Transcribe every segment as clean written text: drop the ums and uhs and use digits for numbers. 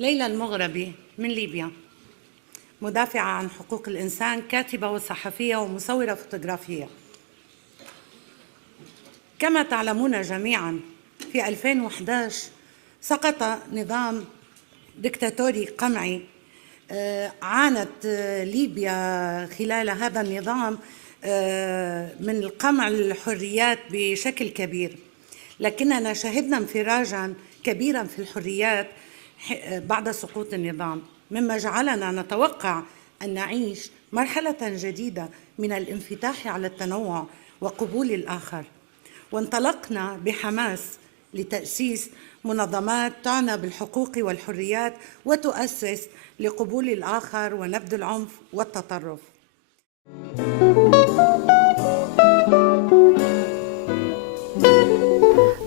ليلى المغربي من ليبيا، مدافعة عن حقوق الإنسان، كاتبة وصحفية ومصورة فوتوغرافية. كما تعلمون جميعا، في 2011 سقط نظام ديكتاتوري قمعي. عانت ليبيا خلال هذا النظام من القمع الحريات بشكل كبير، لكننا شهدنا انفراجا كبيرا في الحريات بعد سقوط النظام، مما جعلنا نتوقع أن نعيش مرحلة جديدة من الانفتاح على التنوع وقبول الآخر. وانطلقنا بحماس لتأسيس منظمات تعنى بالحقوق والحريات وتؤسس لقبول الآخر ونبذ العنف والتطرف.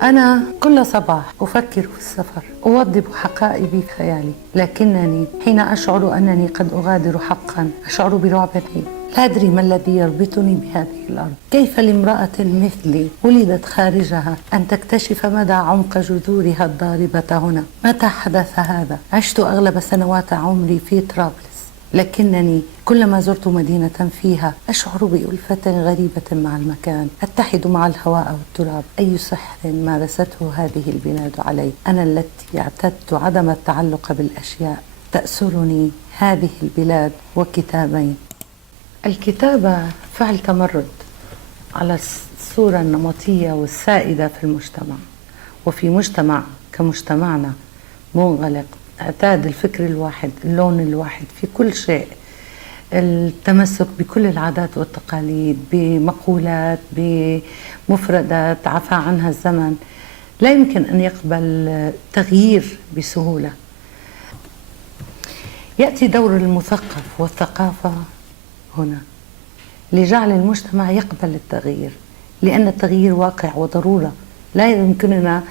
أنا كل صباح أفكر في السفر، أوضب حقائبي في خيالي، لكنني حين أشعر أنني قد أغادر حقا أشعر برعب رهيب. لا أدري ما الذي يربطني بهذه الأرض. كيف لامرأة مثلي ولدت خارجها أن تكتشف مدى عمق جذورها الضاربة هنا؟ متى حدث هذا؟ عشت أغلب سنوات عمري في طرابلس، لكنني كلما زرت مدينة فيها أشعر بألفة غريبة مع المكان، أتحد مع الهواء والتراب. أي سحر مارسته هذه البلاد علي؟ أنا التي اعتدت عدم التعلق بالأشياء. تأسرني هذه البلاد وكتابين. الكتابة فعل تمرد على الصورة النمطية والسائدة في المجتمع، وفي مجتمع كمجتمعنا منغلق اعتاد الفكر الواحد، اللون الواحد في كل شيء، التمسك بكل العادات والتقاليد، بمقولات، بمفردات عفى عنها الزمن، لا يمكن أن يقبل تغيير بسهولة. يأتي دور المثقف والثقافة هنا لجعل المجتمع يقبل التغيير، لأن التغيير واقع وضرورة لا يمكننا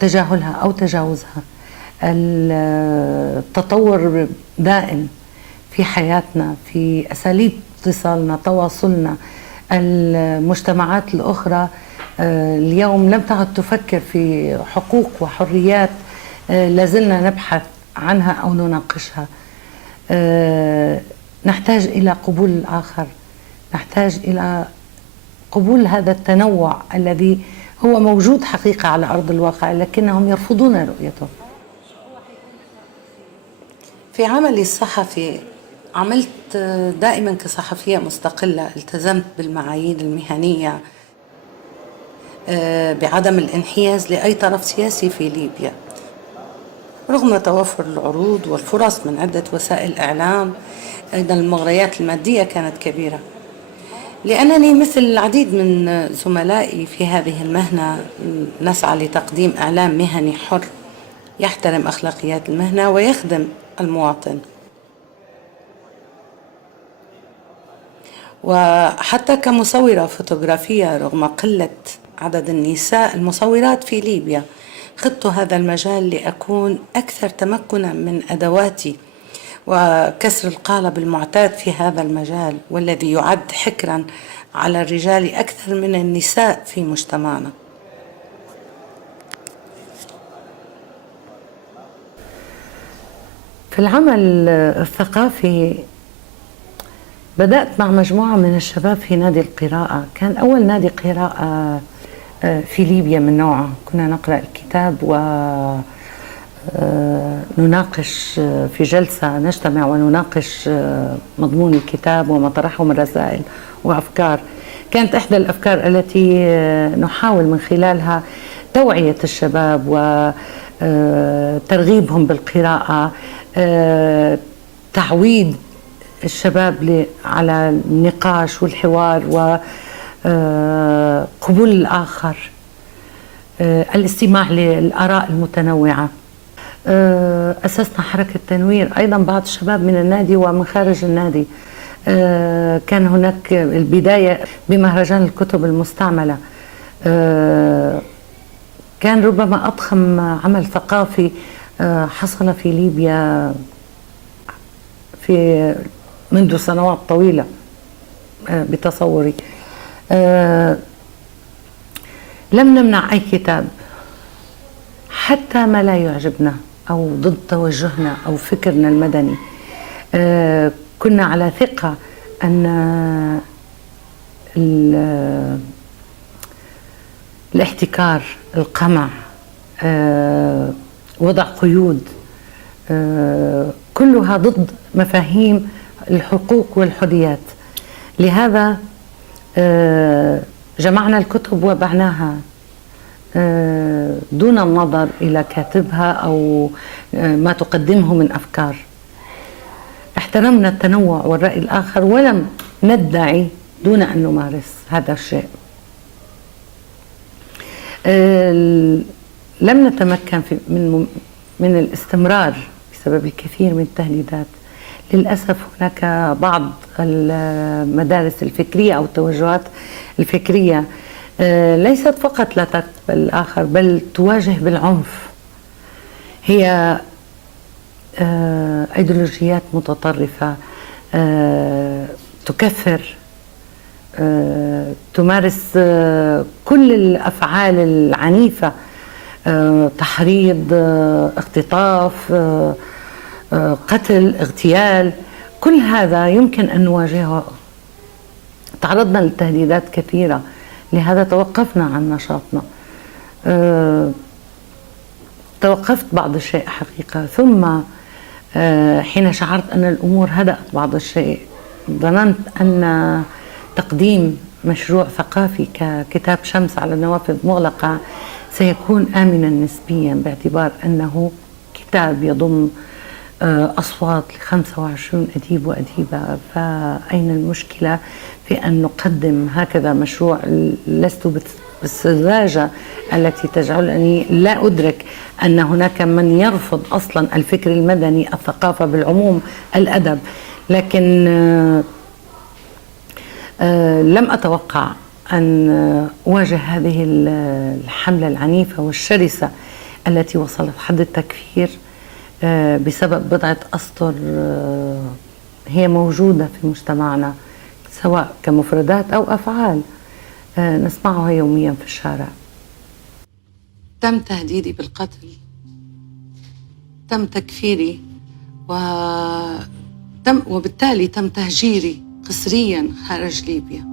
تجاهلها أو تجاوزها. التطور دائم في حياتنا، في أساليب اتصالنا، تواصلنا. المجتمعات الأخرى اليوم لم تعد تفكر في حقوق وحريات لازلنا نبحث عنها أو نناقشها. نحتاج إلى قبول الآخر، نحتاج إلى قبول هذا التنوع الذي هو موجود حقيقة على أرض الواقع، لكنهم يرفضون رؤيته. في عملي الصحفي عملت دائما كصحفية مستقلة، التزمت بالمعايير المهنية بعدم الانحياز لأي طرف سياسي في ليبيا، رغم توفر العروض والفرص من عدة وسائل إعلام. أيضا المغريات المادية كانت كبيرة، لأنني مثل العديد من زملائي في هذه المهنة نسعى لتقديم إعلام مهني حر يحترم أخلاقيات المهنة ويخدم المواطن. وحتى كمصورة فوتوغرافية، رغم قلة عدد النساء المصورات في ليبيا، خضت هذا المجال لأكون أكثر تمكنا من أدواتي وكسر القالب المعتاد في هذا المجال، والذي يعد حكرا على الرجال أكثر من النساء في مجتمعنا. في العمل الثقافي بدأت مع مجموعة من الشباب في نادي القراءة، كان أول نادي قراءة في ليبيا من نوعه. كنا نقرأ الكتاب ونناقش في جلسة، نجتمع ونناقش مضمون الكتاب وما طرحه من رسائل وأفكار. كانت إحدى الأفكار التي نحاول من خلالها توعية الشباب وترغيبهم بالقراءة، تعويد الشباب على النقاش والحوار وقبول الآخر، الاستماع للآراء المتنوعة. أسسنا حركة تنوير، أيضا بعض الشباب من النادي ومن خارج النادي. كان هناك البداية بمهرجان الكتب المستعملة، كان ربما أضخم عمل ثقافي حصل في ليبيا في منذ سنوات طويلة بتصوري. لم نمنع أي كتاب حتى ما لا يعجبنا أو ضد توجهنا أو فكرنا المدني. كنا على ثقة أن الاحتكار، القمع، وضع قيود، كلها ضد مفاهيم الحقوق والحريات. لهذا جمعنا الكتب وبعناها دون النظر إلى كاتبها أو ما تقدمه من أفكار. احترمنا التنوع والرأي الآخر ولم ندعي دون أن نمارس هذا الشيء. لم نتمكن من الاستمرار بسبب الكثير من التهديدات. للأسف هناك بعض المدارس الفكرية أو التوجهات الفكرية ليست فقط لا تقبل الآخر بل تواجه بالعنف. هي أيديولوجيات متطرفة، تكفر، تمارس كل الأفعال العنيفة، تحريض، اختطاف، قتل، اغتيال. كل هذا يمكن أن نواجهه. تعرضنا لتهديدات كثيرة، لهذا توقفنا عن نشاطنا. توقفت بعض الشيء حقيقة، ثم حين شعرت أن الأمور هدأت بعض الشيء ظننت أن تقديم مشروع ثقافي ككتاب شمس على نوافذ مغلقة سيكون آمنا نسبيا، باعتبار أنه كتاب يضم أصوات ل25 أديب وأديبة. فأين المشكلة في أن نقدم هكذا مشروع؟ لست بالسذاجة التي تجعلني لا أدرك أن هناك من يرفض أصلا الفكر المدني، الثقافة بالعموم، الأدب، لكن لم أتوقع أن أواجه هذه الحملة العنيفة والشرسة التي وصلت حد التكفير بسبب بضعة أسطر هي موجودة في مجتمعنا، سواء كمفردات أو أفعال نسمعها يوميا في الشارع. تم تهديدي بالقتل، تم تكفيري، وبالتالي تم تهجيري قسريا خارج ليبيا.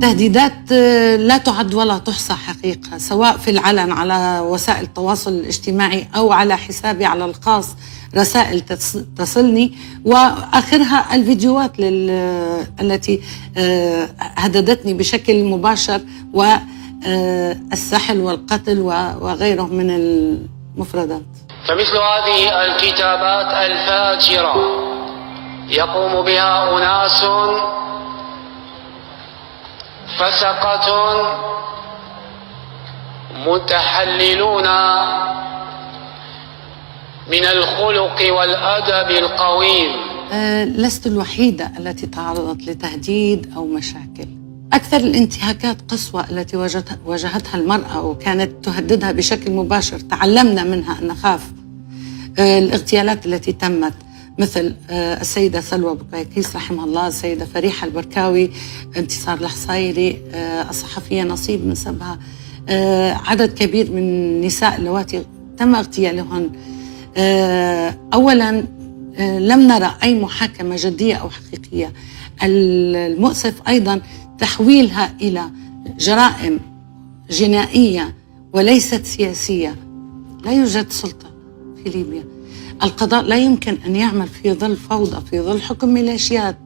تهديدات لا تعد ولا تحصى حقيقة، سواء في العلن على وسائل التواصل الاجتماعي أو على حسابي على الخاص، رسائل تصلني وآخرها الفيديوهات التي هددتني بشكل مباشر، والسحل والقتل وغيره من المفردات. فمثل هذه الكتابات الفاجرة يقوم بها أناس فسقة متحللون من الخلق والأدب القويم. لست الوحيدة التي تعرضت لتهديد أو مشاكل. أكثر الانتهاكات قسوة التي واجهتها المرأة وكانت تهددها بشكل مباشر تعلمنا منها أن نخاف. الاغتيالات التي تمت مثل السيدة سلوى بكيكيس رحمها الله، السيدة فريحة البركاوي، انتصار الحصايري، الصحفية نصيب من سبها، عدد كبير من النساء اللواتي تم اغتيالهن. أولا لم نرى أي محاكمة جدية أو حقيقية. المؤسف أيضا تحويلها إلى جرائم جنائية وليست سياسية. لا يوجد سلطة في ليبيا. القضاء لا يمكن أن يعمل في ظل فوضى، في ظل حكم ميليشيات.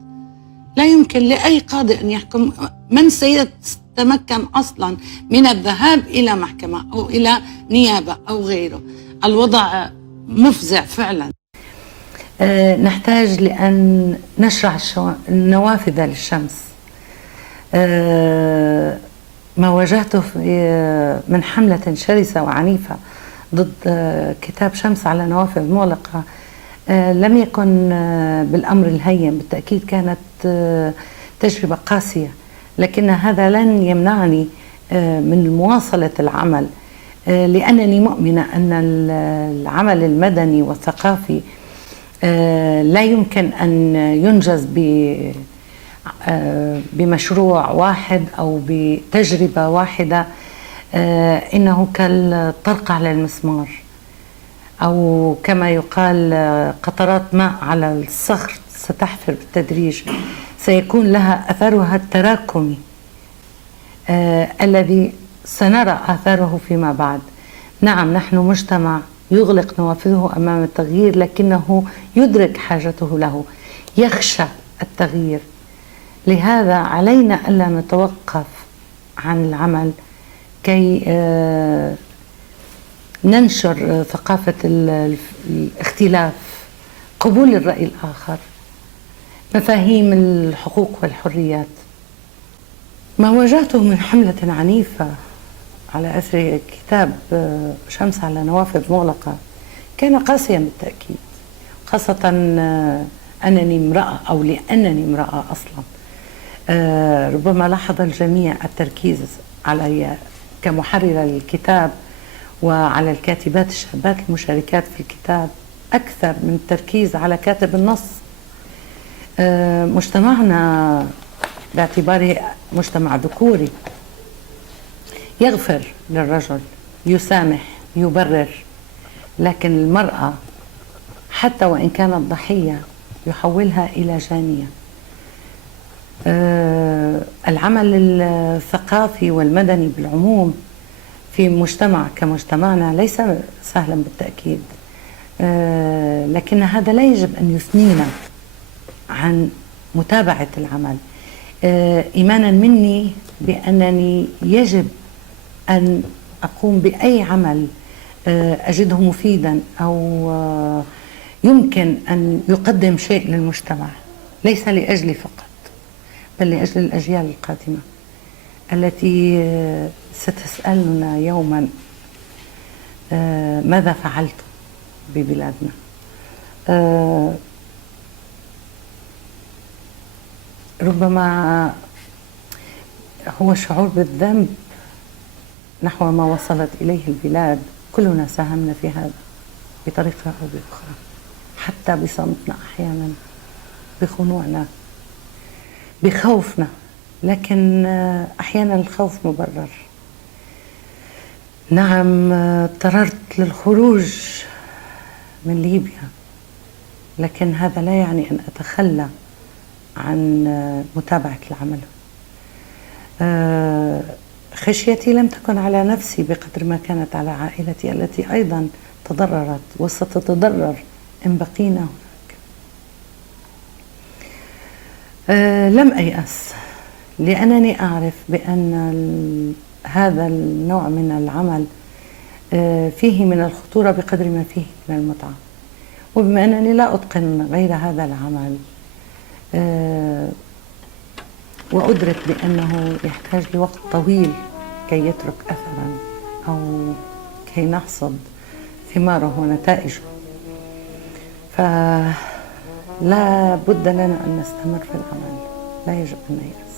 لا يمكن لأي قاضي أن يحكم. من سيتمكن أصلا من الذهاب إلى محكمة أو إلى نيابة أو غيره؟ الوضع مفزع فعلا. نحتاج لأن نشرع النوافذ للشمس. ما واجهته من حملة شرسة وعنيفة ضد كتاب شمس على نوافذ مغلقة لم يكن بالأمر الهين. بالتأكيد كانت تجربة قاسية، لكن هذا لن يمنعني من مواصلة العمل، لأنني مؤمنة أن العمل المدني والثقافي لا يمكن أن ينجز بمشروع واحد أو بتجربة واحدة إنه كالطرق على المسمار، أو كما يقال قطرات ماء على الصخر ستحفر بالتدريج، سيكون لها أثرها التراكمي الذي سنرى آثاره فيما بعد. نعم، نحن مجتمع يغلق نوافذه أمام التغيير، لكنه يدرك حاجته له، يخشى التغيير. لهذا علينا ألا نتوقف عن العمل كي ننشر ثقافة الاختلاف، قبول الرأي الآخر، مفاهيم الحقوق والحريات. ما واجهته من حملة عنيفة على أثر كتاب شمس على نوافذ مغلقة كان قاسيا بالتأكيد، خاصة أنني امرأة، أو لأنني امرأة أصلا. ربما لاحظ الجميع التركيز علي كمحررة للكتاب وعلى الكاتبات الشابات المشاركات في الكتاب أكثر من التركيز على كاتب النص. مجتمعنا باعتباره مجتمع ذكوري يغفر للرجل، يسامح، يبرر، لكن المرأة حتى وإن كانت ضحية يحولها إلى جانية. العمل الثقافي والمدني بالعموم في مجتمع كمجتمعنا ليس سهلا بالتأكيد، لكن هذا لا يجب أن يثنينا عن متابعة العمل، إيمانا مني بأنني يجب أن أقوم بأي عمل أجده مفيدا أو يمكن أن يقدم شيء للمجتمع، ليس لأجلي فقط بل لأجل الأجيال القادمة التي ستسألنا يوما ماذا فعلتم ببلادنا. ربما هو شعور بالذنب نحو ما وصلت إليه البلاد. كلنا ساهمنا في هذا بطريقة أو بأخرى، حتى بصمتنا أحيانا، بخنوعنا، بخوفنا، لكن أحيانا الخوف مبرر. نعم، اضطررت للخروج من ليبيا، لكن هذا لا يعني أن أتخلى عن متابعة العمل. خشيتي لم تكن على نفسي بقدر ما كانت على عائلتي التي أيضا تضررت وستتضرر إن بقينا هناك. لم أيأس، لأنني أعرف بأن هذا النوع من العمل فيه من الخطورة بقدر ما فيه من المتعة، وبما أنني لا أتقن غير هذا العمل وأدرك بأنه يحتاج لوقت طويل كي يترك أثرا أو كي نحصد ثماره ونتائجه، فلا بد لنا أن نستمر في العمل، لا يجب أن نيأس.